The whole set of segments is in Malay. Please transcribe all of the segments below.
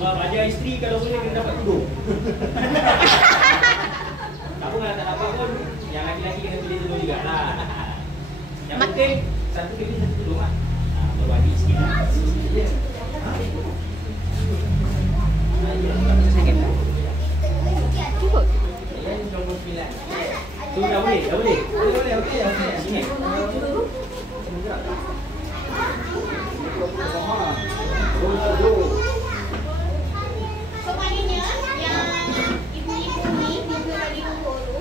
Ajar isteri kalau boleh kena dapat tudung. Tak apa kalau tak dapat pun, yang laki-laki kena pilih tudung juga lah. Yang penting, satu kali satu tudung lah. Berbagi sikit lah. Cukup. Nombor 9. Tu dah boleh? Dah boleh? Boleh, okey. Sini. So maknanya yang ibu-ibu ni tiga lagi nombor tu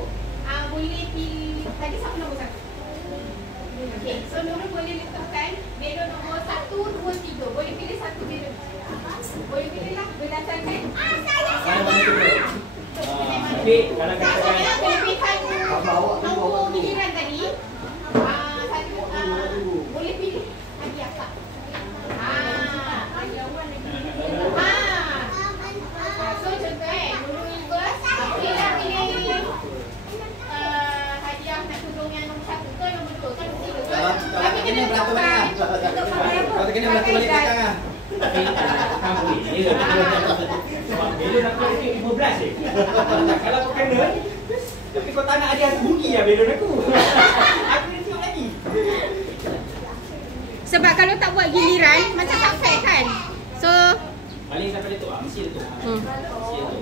boleh pilih. Tadi siapa nombor 1? Okey, so Nurul boleh letakkan belon nombor 1, 2, 3. Boleh pilih satu belon. Boleh pilih lah berdasarkan Tapi kalau katakan kelebihan nombor giliran tadi, boleh pilih hadiah Kak. So contoh Nurul first, pilih hadiah nak tudung yang nombor 1 ke nombor 2 kan mesti ke? Tapi kena letakkan. Kalau kena berlaku balik belakang lah. tapi tak boleh. Sebab belon aku ada 15 je. Kalau kau kena, tapi kau tak nak hadiah aku bunyi lah belon aku. Aku kena tengok lagi. Sebab kalau tak buat giliran macam tak fair kan. So Paling sampai letup lah, mesti letup. Mesti letup.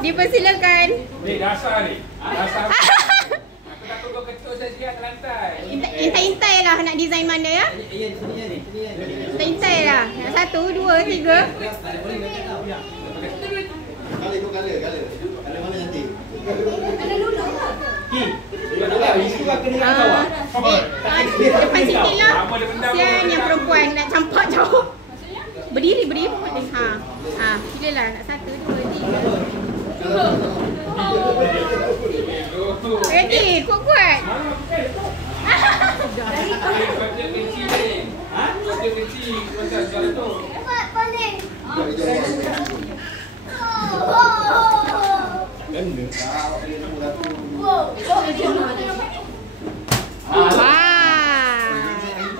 dipersilakan. Ni dasar ni. Dasar. Aku takut kau ketuk saya sikit atas lantai. Intai-intai lah nak design mana ya. Ya, sini ni. Intai lah. Yang 1, 2, 3. Kala mana nanti? Ki, dia tak tahu, isteri aku kena dengan bawah. Depan sikit lah. Sian yang perempuan nak campak jauh. Berdiri pun penting. Pilih lah. Nak 1, 2, 3. Ready, kuat-kuat. Kocok kecil ni. Kocok kecil. Macam suara tu.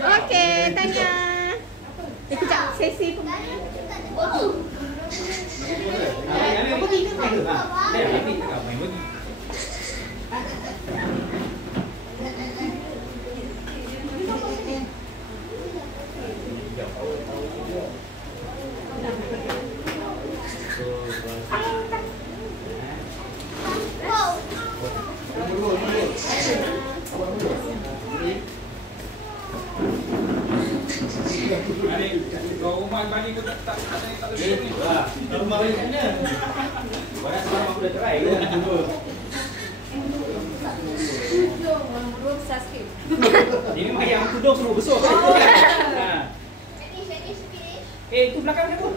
Okey, tanya. Kejap, sesi tu. Kau rumah balik kau tak boleh ni. Rumah balik kat mana? Barang semalam aku dah try ke? Nombor besar sikit. Ini memang yang tudung semua besar. Itu belakang dia pun.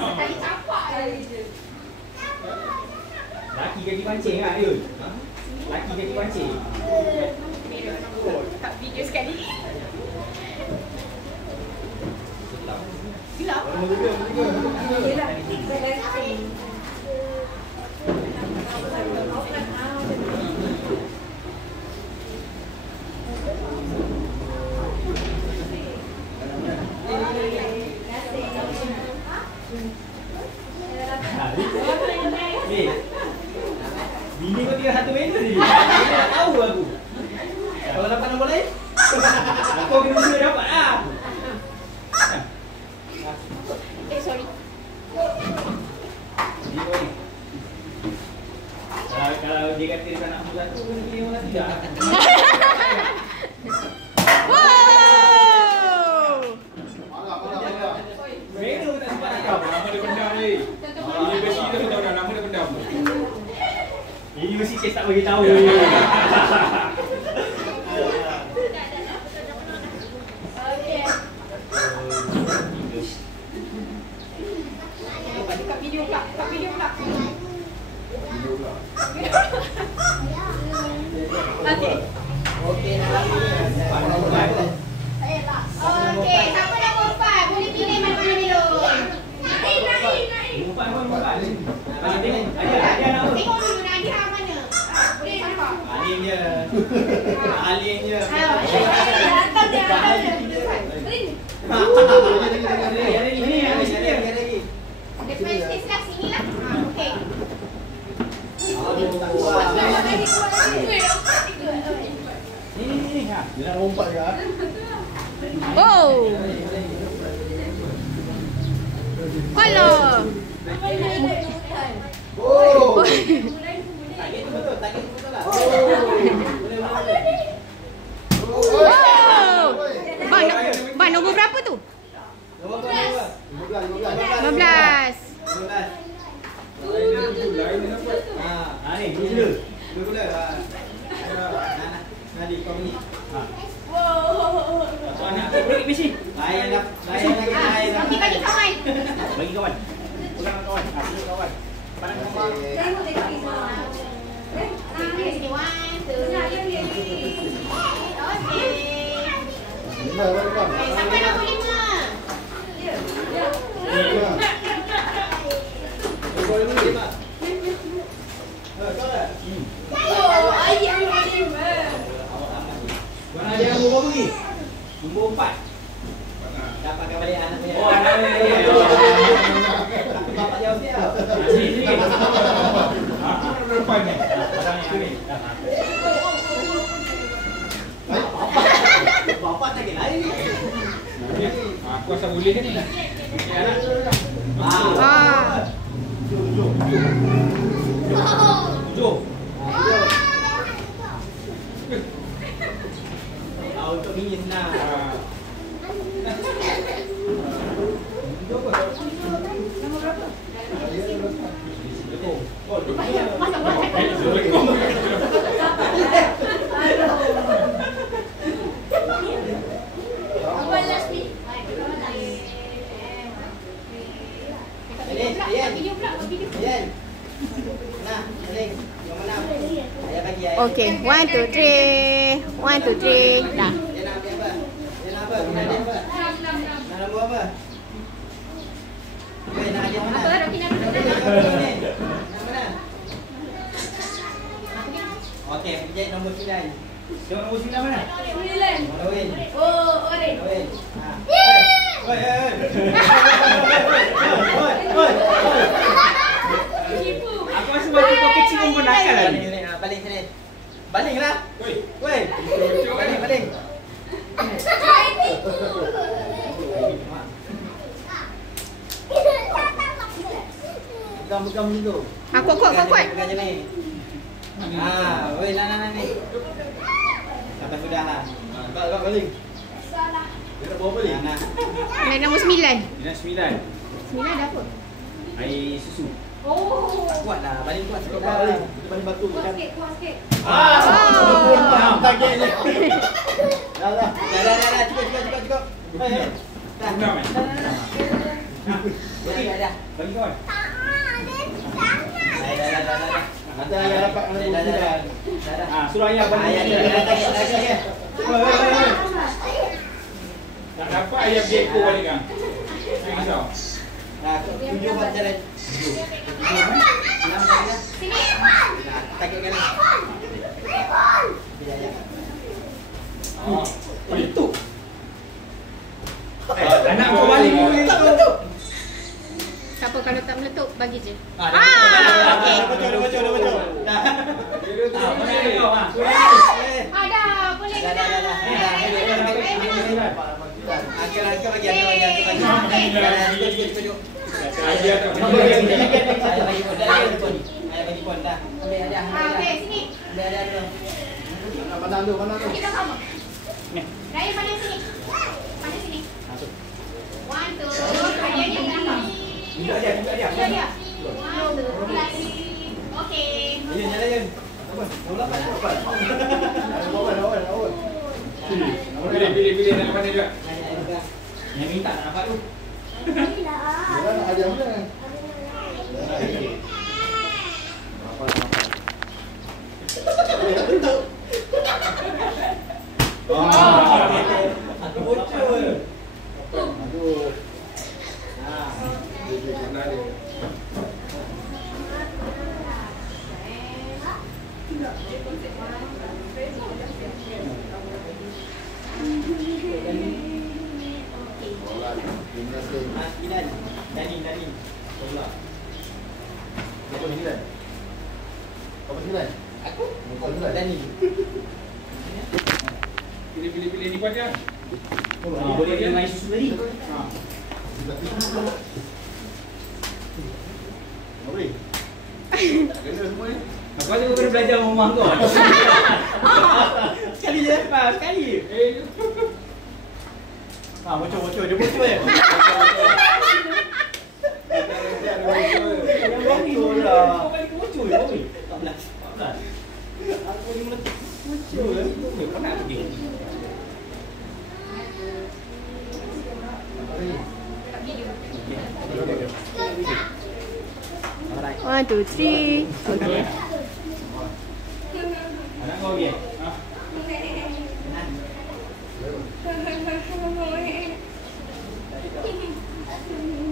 Tadi campak lagi je. Laki kaki pancing lah dia. Laki kaki pancing. Tak video sekali. Gelap. Bini kau tinggal satu meter je. Dia tak tahu aku. Kalau dapat nombor lain, aku kena usaha dapat lah. Sorry. Kalau dia kata dia tak nak nombor satu, kena pilih nombor tidak. Mereka tak sempat nak kau. Nama dia pendam ni. Ini besi tu tahu dah nama dia pendam. Ini mesti kes tak bagi tahu. Okey. Kat video pula. Okey. Okey, siapa nombor 4? Boleh pilih mana-mana belon. Ada nak apa? Tengok dulu Nadia mana. Boleh nampak. Ini dia. targetnya. Atas dia. Beri. Lagi. Depan stage lah, sini lah. Okey. Ni. Ha. Dia nak lompat ke? Oh. Kalau. Oh. Target tu betul lah. Oh. Bang nombor berapa tu? 15. Ni gula. Nadi kau pergi. So anak tu beri mesti. Layan lagi. Bagi kawan. Bagi kawan. Pulang kawan. Bagi kawan. Pandang kawan. Okey, sini 1, 2. Okey. Sampai nombor 5. Mana dia nombor berapa ni? Nombor 4. Dapatkan balik anak dia. Oh, anak dia. Bapak jawab dia. Sini. Depan ni. Bapak tak kena lain ni. Aku rasa boleh ke ni? Okey anak. Jom. Untuk ini senang. Okey, 1 2 3. 1 2 3. Dah. Dia nak ambil apa? Dia nak apa? Nak dia apa? Nak nombor apa? Okey, nak ajar mana? Apa Rocky nak duduk Nak mana? mana? Okey, pijak nombor 9. Tengok nombor 9 mana? Nombor Win. Oh, oren. Win. Oi. Aku rasa baju kau kecil pun nakal lah ni. Balik sini. Balinglah. Oi. Woi. Baling. Pegang macam tu. Kuat. Pegang je ni. Woi, nah ni. Sampai sudah lah. Agak baling. Dia nak bawa balik. Nah. Nak nombor 9. Dia nak 9. 9 dah apa? Air susu. Oh. Kuat lah, baling kuat sikit Kuat lah. sikit, kuat sikit. Targetnya. Dah. Cukup. Dah. Enam eh? Dah. Bagi kawan. Dah. Nanti ayah dapat nombor 9. Suruh ayah balik. Ayah. Tak dapat ayam dia ekor balik kan? Jangan risau. Nah, 7 buat jalan. 7. 6 dah. Sini. Targetkan ni. Ya. Itu. Anak kau balik dulu itu. Tak apa, kalau tak meletup bagi je. Okey. Betul. Dah. Mana ada kau? Ada, boleh ke tak? Angkat bagi. Cukup. Ayah tak Ayah bagi pun dah. Ambil dah. Okey, sini. Dah dulu. Pandang tu. Kita sama. Raya pandang sini. Pandang sini. 1, 2. Hadiahnya berapa? Tunjuk dia. Dia. 1, 2, 3. Okey. Jalan. Apa? Bola apa? Awal. Pilih nak mana juga. Yang minta nak dapat tu. Ada mana? Aku bocor. Aduh. Mana dia? ni. Pilih-pilih ni pun dia. Boleh dengan isu sendiri. Boleh. Kena semua ni. Kau ni kena belajar rumah kau. Sekali je lepas, sekali. Bocor. Dia bocor eh. Yang bocor lah. Kau balik ke bocor je, boy. 14. Aku ni meletup bocor lah. Kau nak pergi? Alright. 1, 2, 3. Okay. Anak kau pergi?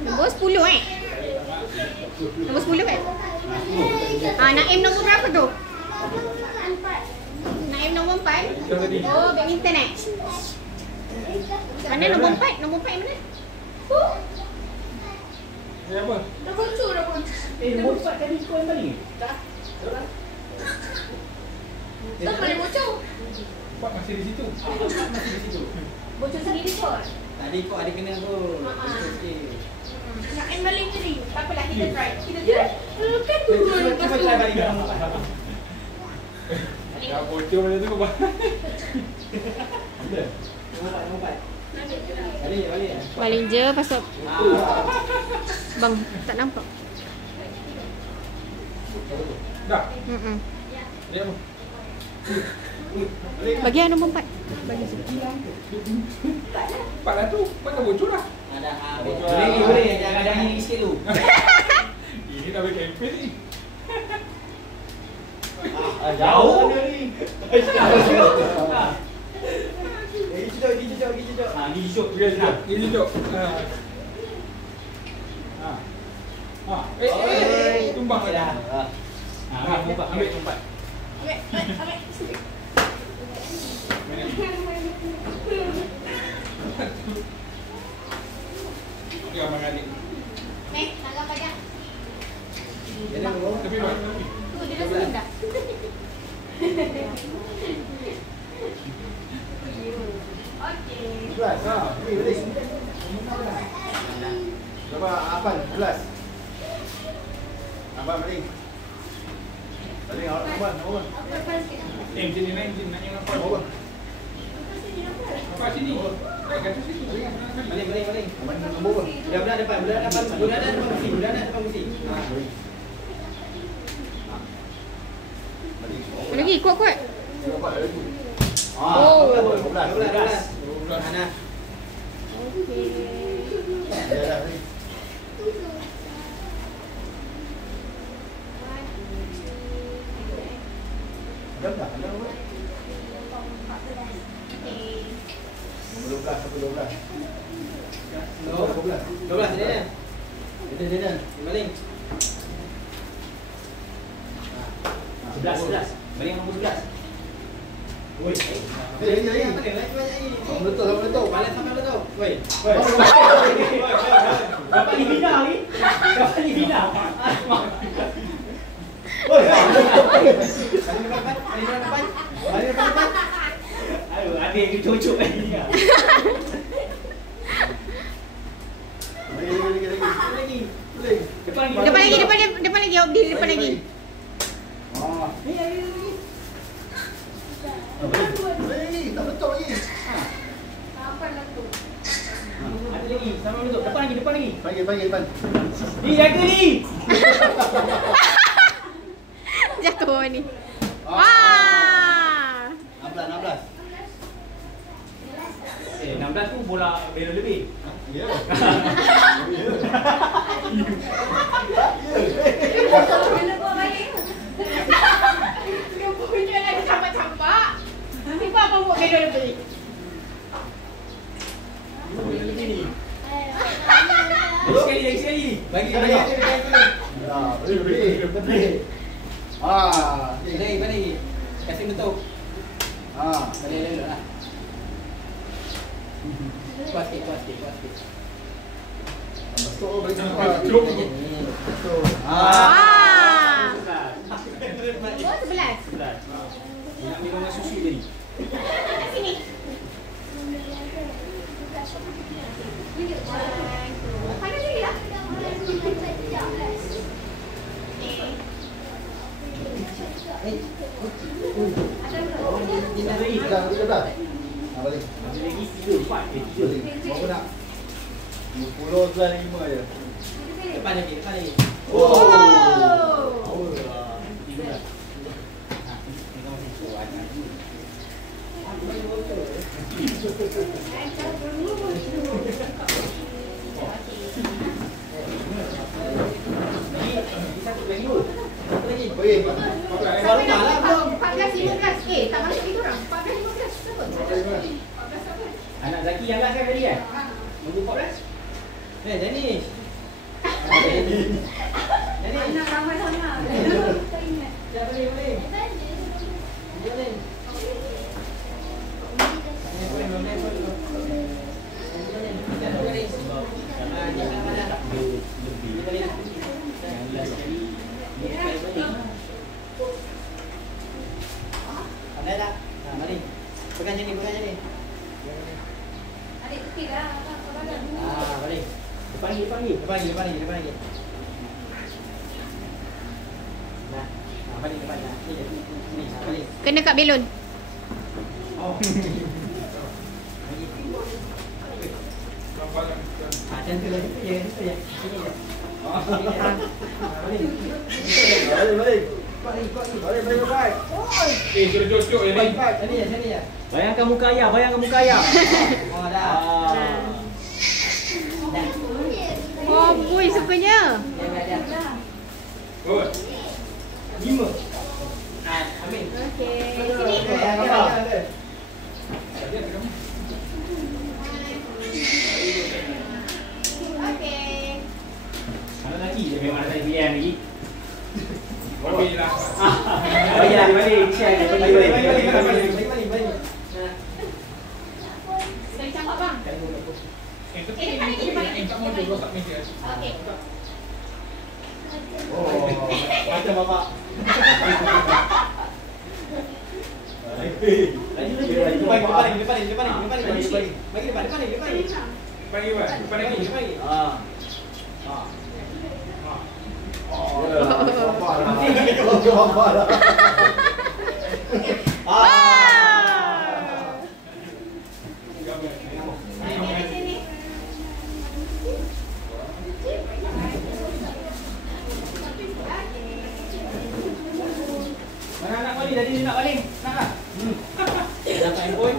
Nombor 10 eh? Nombor 10 kan? Naim nombor berapa tu? Naim nombor 4? Oh, badminton eh? Mana nombor 4? Nombor 4 yang mana? Ni apa? Dah bocor. Nombor 4 tadi kau yang balik? Tak boleh bocor. Pak masih di situ. Bocor sendiri kot. Tadi kau ada kena tu. Nak end balik tadi. Tak apalah, kita try. Kan dulu lepas Cuba tu. try balik ke dalam. Dah bocor macam tu kau. Nombor 4. Balik. Balik je pasal bang tak nampak. Dah. Ni apa? Bagi yang nombor 4. Bagi sikit. Pak dah tu. Pak dah bocor dah. Ada Boleh. Jangan ini sikit tu. Ini dah berkempen ni. Jauh ni. Gigi cucuk. Gigi syok. Ini duduk. Tumbang dah. Ambil tempat. Ambil. Okey, abang adik. Mek, tangga pajak. Tapi Pak. Tu, dia dah senyum dah. Okey. 11. Berapa? 8, 11. Abang balik. Abang. Macam ni main nak yang apa? Apa sini? Kat situ. Balik. Budak depan kursi. Lagi kuat. Oh, 12. Mana? Dia balik. 11. Balik nombor 11. Woi. Meletup. Balik sampai meletup. Woi. Dapat ni bina ni. Woi. Balik depan. Aduh, adik ni cucuk ni. Lagi. Depan lagi. Awak berdiri depan lagi. Tak betul lagi. Ada lagi. Sama meletup. Depan lagi. Panggil depan. Ni jaga ni. Jatuh ni. Wah. 16. 16 tu bola belo lebih. Ya. Bila kau balik. Dia punya lagi campak-campak. Tiba apa buat beda lebih? Lagi sekali. Bagi. Boleh. Balik. Kasih betul. Balik lah. Kuat sikit. Betul bagi Cukup. Nombor 11. nak minum dengan susu tadi. Kat sini. Panas lagi lah. Dah lagi. Balik. Ada lagi 3, 4, 3. Balik. Berapa nak? 10 plus 5 je. Depan lagi, depan lagi. Oh. Boleh. Sampai dah 14, 15. Tak masuk itu orang. 14, 15. Siapa? 14 apa? Anak Zaki yang last kan tadi kan? Nombor 14? Janis. Anak ramai sama. Tak ingat. Boleh. Pandai tak? Mari. Pegang je ni. Adik kecil lah. Balik. Depan lagi. Depan lagi. Nah, balik depan dah. Ni, balik. Kena kat belon. Oh. Macam tu lah. Situ je. Sini je. Balik. Kena cocok je ni. Sini je. Bayangkan muka ayah. Oh, dah. Oh, boy sukanya. Oh. 5. Amin. Okey. Sini. Okey. Mana lagi? Dia memang ada pilihan lagi. Bagi lah. Balik. Share. Balik. Sekali campak bang. Tak mau dulu rosak meja. Okey. Oh, macam bapak. Bagi lagi. Mana anak balik? Tadi dia nak balik. Nak tak? Dapat handphone.